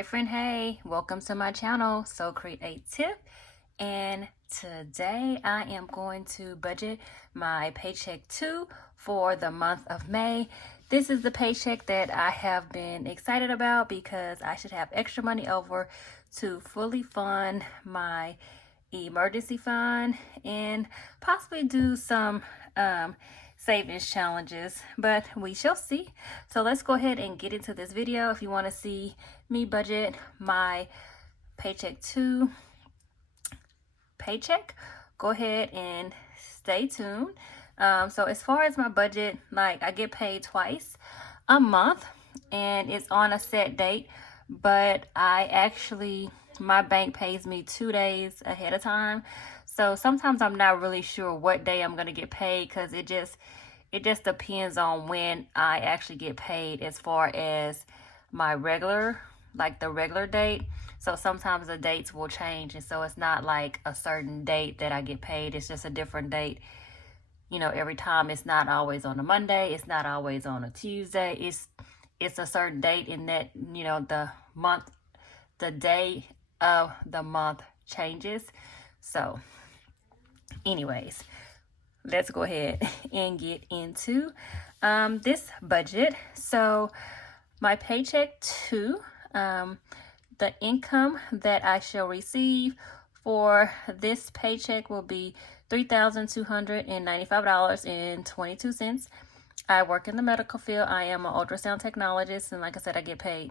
Hey friend, hey, welcome to my channel, So Creative. And today I am going to budget my paycheck 2 for the month of May. This is the paycheck that I have been excited about because I should have extra money over to fully fund my emergency fund and possibly do some savings challenges, but we shall see. So let's go ahead and get into this video. If you want to see me budget my paycheck 2 paycheck, go ahead and stay tuned. So as far as my budget, like I get paid twice a month and it's on a set date, but my bank pays me 2 days ahead of time. So sometimes I'm not really sure what day I'm going to get paid because it just depends on when I actually get paid as far as my regular, like the regular date. So sometimes the dates will change, and so it's not like a certain date that I get paid. It's just a different date, every time. It's not always on a Monday. It's not always on a Tuesday. It's a certain date in that, the day of the month changes. So anyways, let's go ahead and get into this budget. So my paycheck 2, the income that I shall receive for this paycheck will be $3,295.22. I work in the medical field. I am an ultrasound technologist, and like I said, I get paid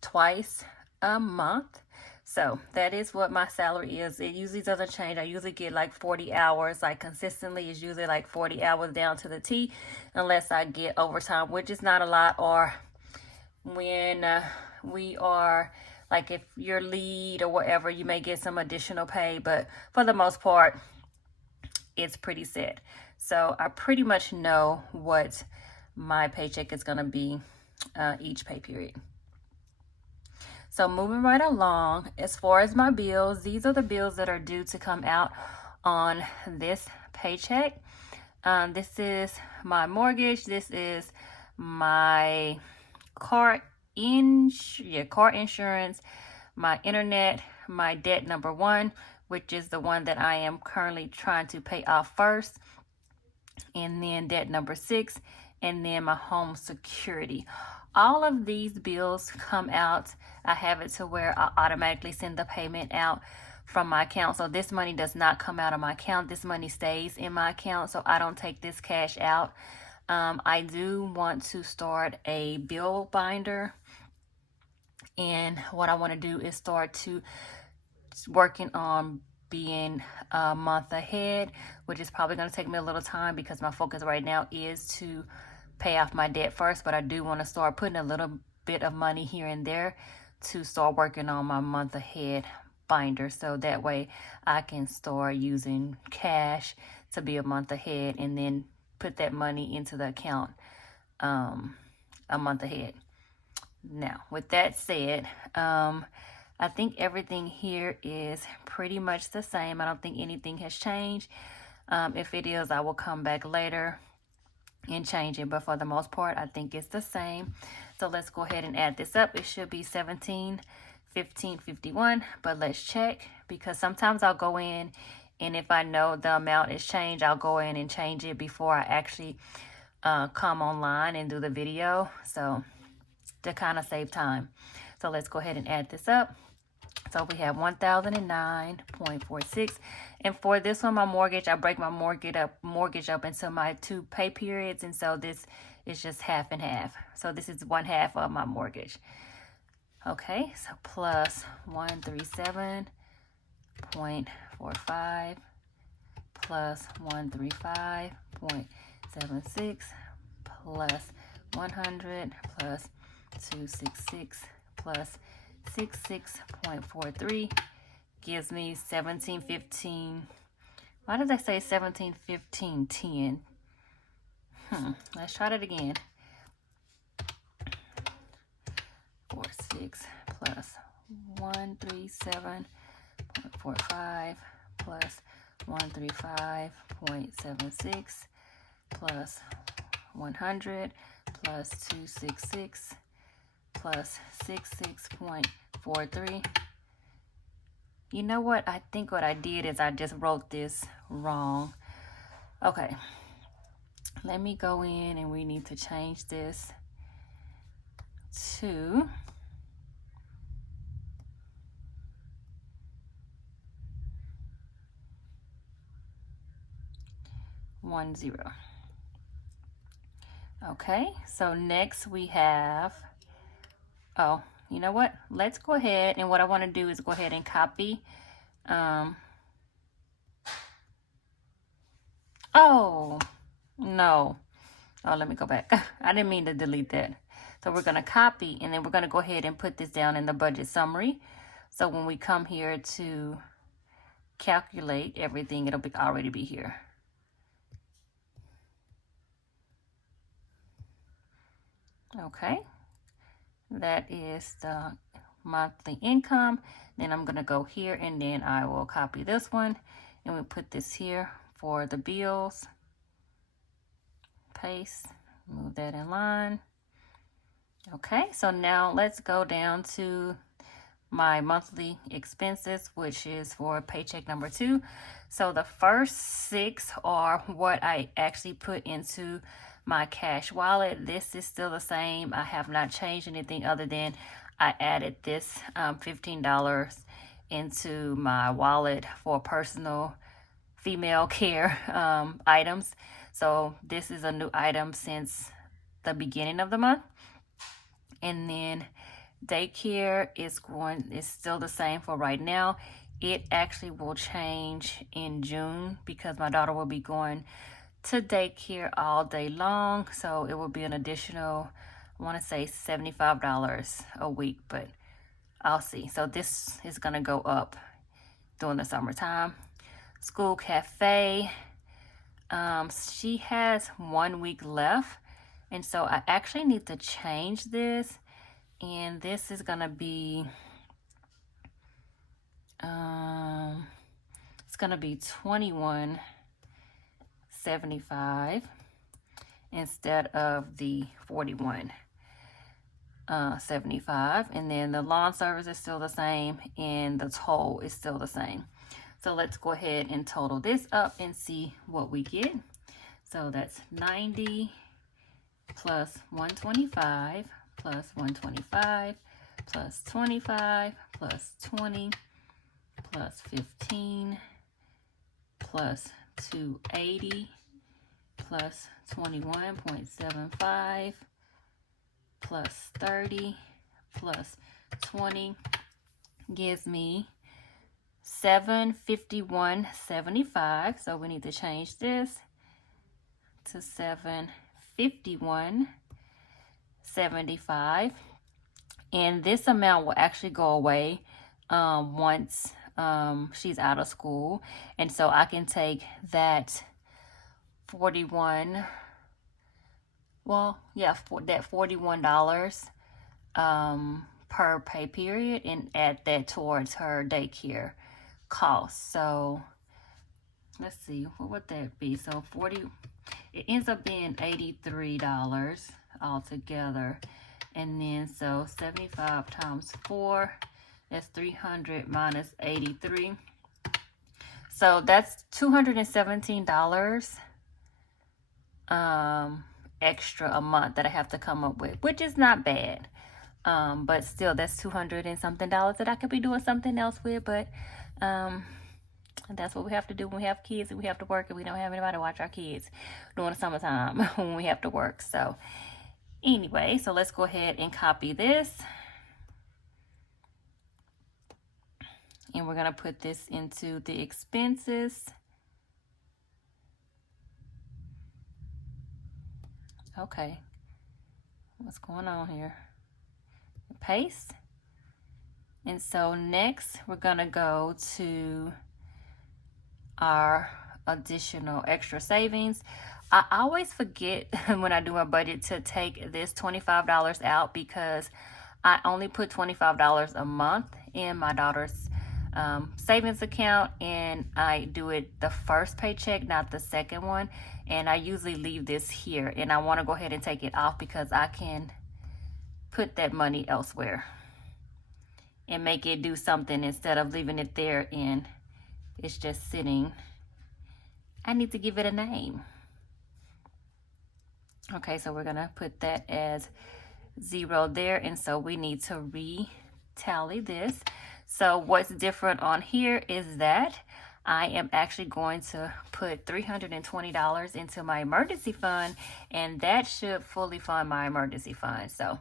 twice a month. So that is what my salary is. It usually doesn't change. I usually get like 40 hours, like consistently. It's usually like 40 hours down to the T, unless I get overtime, which is not a lot, or when we are, like if you're lead or whatever, you may get some additional pay, but for the most part, it's pretty set. So I pretty much know what my paycheck is going to be each pay period. So moving right along, as far as my bills, these are the bills that are due to come out on this paycheck. This is my mortgage. This is my car insurance, my internet, my debt number 1, which is the one that I am currently trying to pay off first, and then debt number 6, and then my home security. All of these bills come out. I have it to where I automatically send the payment out from my account. So this money does not come out of my account. This money stays in my account, so I don't take this cash out. I do want to start a bill binder, and what I want to do is start to working on being a month ahead, which is probably going to take me a little time because my focus right now is to pay off my debt first, but I do want to start putting a little bit of money here and there to start working on my month ahead binder, so that way I can start using cash to be a month ahead and then put that money into the account a month ahead. Now, with that said, I think everything here is pretty much the same. I don't think anything has changed. If it is, I will come back later and change it, but for the most part, I think it's the same. So let's go ahead and add this up. It should be 17,1551, but let's check, because sometimes I'll go in, and if I know the amount is changed, I'll go in and change it before I actually come online and do the video, so to kind of save time. So let's go ahead and add this up. So we have 1,009.46, and for this one, my mortgage, I break my mortgage up into my 2 pay periods, and so this is just half and half. So this is 1/2 of my mortgage. Okay, so plus 137.45 plus 135.76 plus 100 plus 266 plus 66.43 gives me 1715. Why does I say 1715.10? Let's try that again. 46 plus 137.45 plus 135.76 plus 100 plus 266 plus 66.43. You know what? I think what I did is I just wrote this wrong. Okay. Let me go in and we need to change this to 10. Okay, so next we have, oh, you know what? Let's go ahead, and what I want to do is go ahead and copy. Oh, no. Oh, let me go back. I didn't mean to delete that. So we're going to copy, and then we're going to go ahead and put this down in the budget summary. So when we come here to calculate everything, it'll already be here. Okay, that is the monthly income. Then I'm going to go here, and then I will copy this one, and we'll put this here for the bills. Paste, move that in line. Okay, so now let's go down to my monthly expenses, which is for paycheck number 2. So the first 6 are what I actually put into my cash wallet. This is still the same. I have not changed anything other than I added this $15 into my wallet for personal female care items. So this is a new item since the beginning of the month. And then daycare is still the same for right now. It actually will change in June because my daughter will be going to daycare all day long. So it will be an additional, I want to say $75 a week, but I'll see. So this is going to go up during the summertime. School cafe, she has 1 week left. And so I actually need to change this. And this is going to be, it's going to be $21.75 instead of the $41.75. And then the lawn service is still the same and the toll is still the same. So let's go ahead and total this up and see what we get. So that's 90 plus 125 plus 125 plus 25 plus 20 plus 15 plus 280 plus 21.75 plus 30 plus 20 gives me $751.75. So we need to change this to $751.75, and this amount will actually go away once she's out of school, and so I can take that $41 per pay period and add that towards her daycare cost. So let's see, what would that be? So it ends up being $83 altogether. And then so 75 times 4, that's 300 minus 83. So that's $217 extra a month that I have to come up with, which is not bad. But still, that's $200 and something that I could be doing something else with. But that's what we have to do when we have kids and we have to work and we don't have anybody to watch our kids during the summertime when we have to work. So anyway, so let's go ahead and copy this. And we're going to put this into the expenses. Okay. What's going on here? Paste. And so next we're going to go to our additional extra savings. I always forget when I do a budget to take this $25 out because I only put $25 a month in my daughter's savings account, and I do it the first paycheck, not the second one. And I usually leave this here, and I want to go ahead and take it off because I can put that money elsewhere and make it do something instead of leaving it there and it's just sitting. I need to give it a name. Okay, so we're gonna put that as 0 there, and so we need to retally this. So what's different on here is that I am actually going to put $320 into my emergency fund, and that should fully fund my emergency fund. So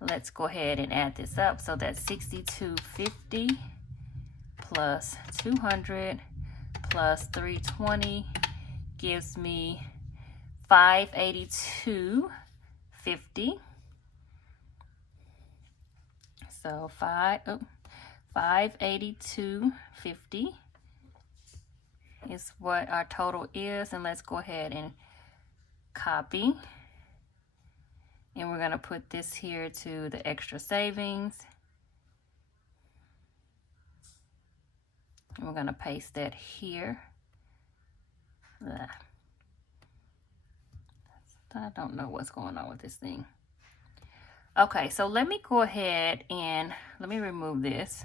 let's go ahead and add this up. So that's $62.50 plus 200 plus 320 gives me $582.50. So $582.50 is what our total is, and let's go ahead and copy, and we're going to put this here to the extra savings, and we're going to paste that here. I don't know what's going on with this thing. Okay, so let me go ahead and let me remove this.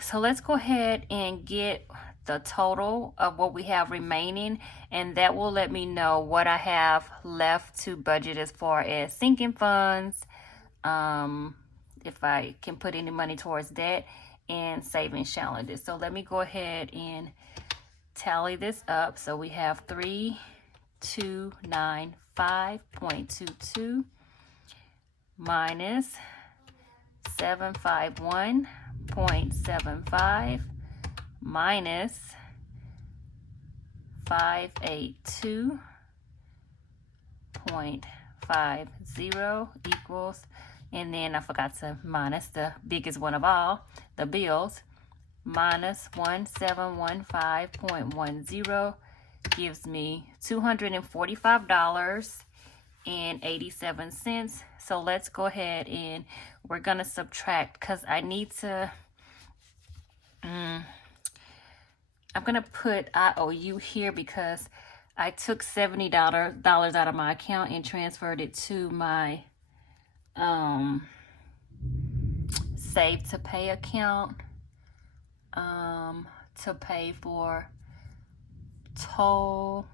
So let's go ahead and get the total of what we have remaining, and that will let me know what I have left to budget as far as sinking funds, if I can put any money towards that, and savings challenges. So let me go ahead and tally this up. So we have 3295.22 minus 751.75 minus 582.50 equals, and then I forgot to minus the biggest one of all, the bills, minus 1715.10 gives me $245.87. So let's go ahead and we're gonna subtract, because I need to I'm gonna put IOU here because I took $70 out of my account and transferred it to my save to pay account to pay for toll,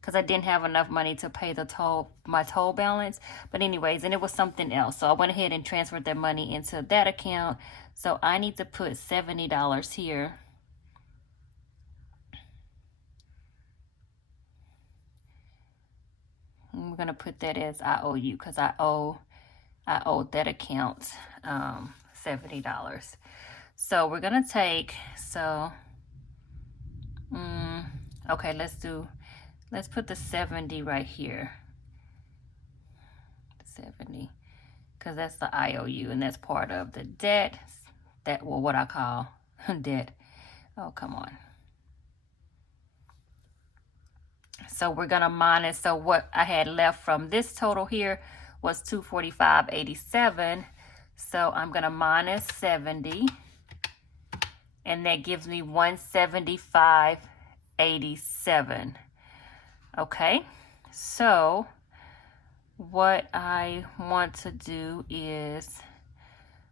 because I didn't have enough money to pay the toll, my toll balance. But anyways, and it was something else, so I went ahead and transferred that money into that account. So I need to put $70 here. And we're gonna put that as IOU because I owe that account $70. So we're gonna take, so okay, let's put the 70 right here. 70, because that's the IOU, and that's part of the debt. That, well, what I call debt. Oh, come on. So we're gonna minus, so what I had left from this total here was $245.87. So I'm gonna minus 70, and that gives me $175.87. Okay, so what I want to do is,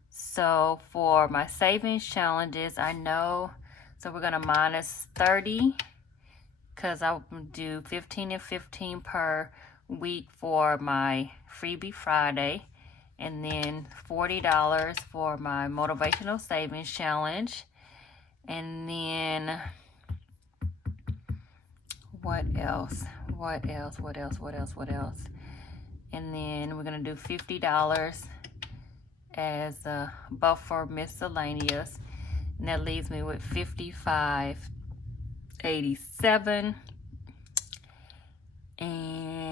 so for my savings challenges, I know, so we're gonna minus 30, because I'll do 15 and 15 per week for my freebie Friday, and then $40 for my motivational savings challenge, and then what else? And then we're gonna do $50 as a buffer miscellaneous, and that leaves me with $55.87. And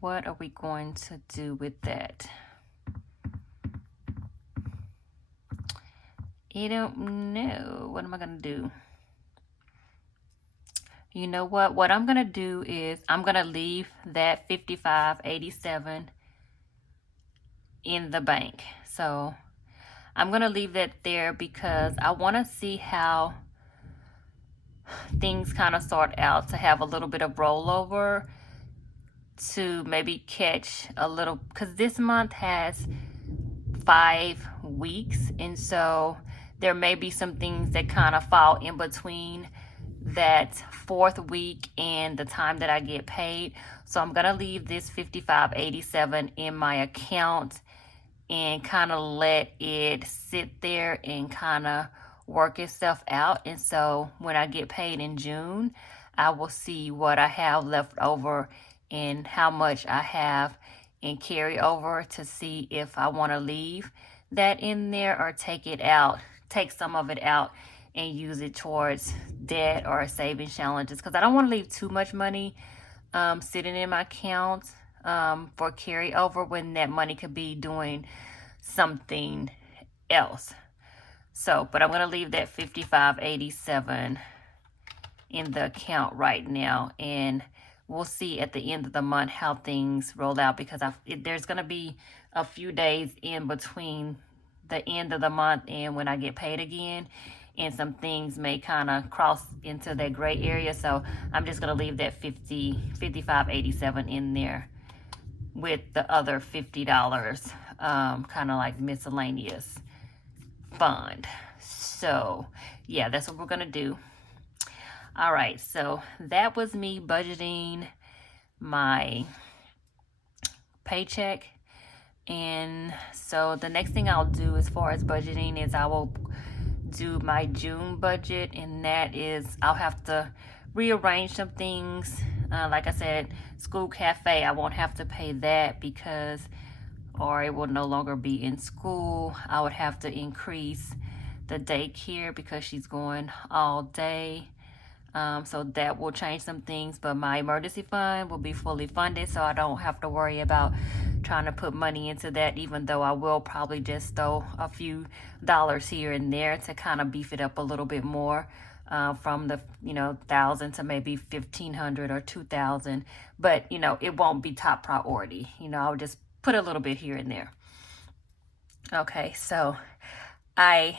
what are we going to do with that? I don't know. What am I gonna do? You know what? What I'm gonna do is I'm gonna leave that $55.87 in the bank. So I'm gonna leave that there because I want to see how things kind of sort out, to have a little bit of rollover, to maybe catch a little, because this month has 5 weeks, and so there may be some things that kind of fall in between that 4th week and the time that I get paid. So I'm gonna leave this $55.87 in my account and kind of let it sit there and kind of work itself out. And so when I get paid in June, I will see what I have left over and how much I have in carryover to see if I want to leave that in there or take it out, take some of it out and use it towards debt or saving challenges, because I don't want to leave too much money sitting in my account for carryover when that money could be doing something else. So, but I'm going to leave that $55.87 in the account right now, and we'll see at the end of the month how things roll out, because there's going to be a few days in between the end of the month and when I get paid again, and some things may kind of cross into that gray area. So I'm just going to leave that $55.87 in there with the other $50 kind of like miscellaneous fund. So yeah, that's what we're going to do. All right, so that was me budgeting my paycheck. And so the next thing I'll do as far as budgeting is I will do my June budget, and that is I'll have to rearrange some things. Like I said, school cafe, I won't have to pay that because, or it will no longer be in school. I would have to increase the daycare because she's going all day. So that will change some things, but my emergency fund will be fully funded, so I don't have to worry about trying to put money into that, even though I will probably just throw a few dollars here and there to kind of beef it up a little bit more, from the 1,000 to maybe 1,500 or 2,000, but it won't be top priority. I'll just put a little bit here and there. Okay, so at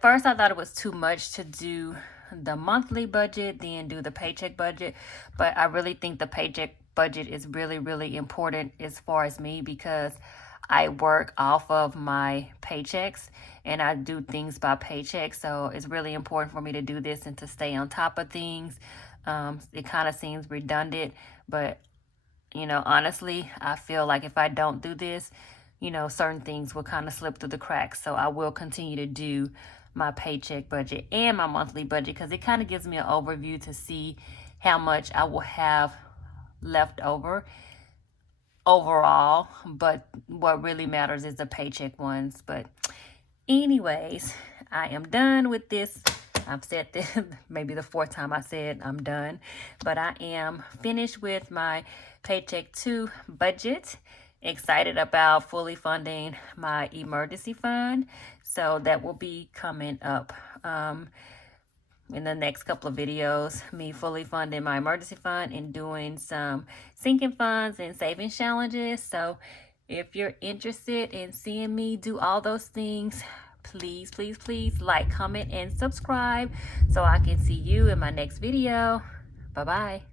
first I thought it was too much to do the monthly budget, then do the paycheck budget, but I really think the paycheck budget is really, really important as far as me, because I work off of my paychecks and I do things by paycheck. So it's really important for me to do this and to stay on top of things. It kind of seems redundant, but honestly, I feel like if I don't do this, certain things will kind of slip through the cracks. So I will continue to do my paycheck budget and my monthly budget, because it kind of gives me an overview to see how much I will have left over overall. But what really matters is the paycheck ones. But anyways, I am done with this. I've said this maybe the 4th time I said I'm done, but I am finished with my Paycheck 2 budget. Excited about fully funding my emergency fund, so that will be coming up in the next couple of videos, me fully funding my emergency fund and doing some sinking funds and saving challenges. So if you're interested in seeing me do all those things, please, please, please like, comment, and subscribe so I can see you in my next video. Bye-bye.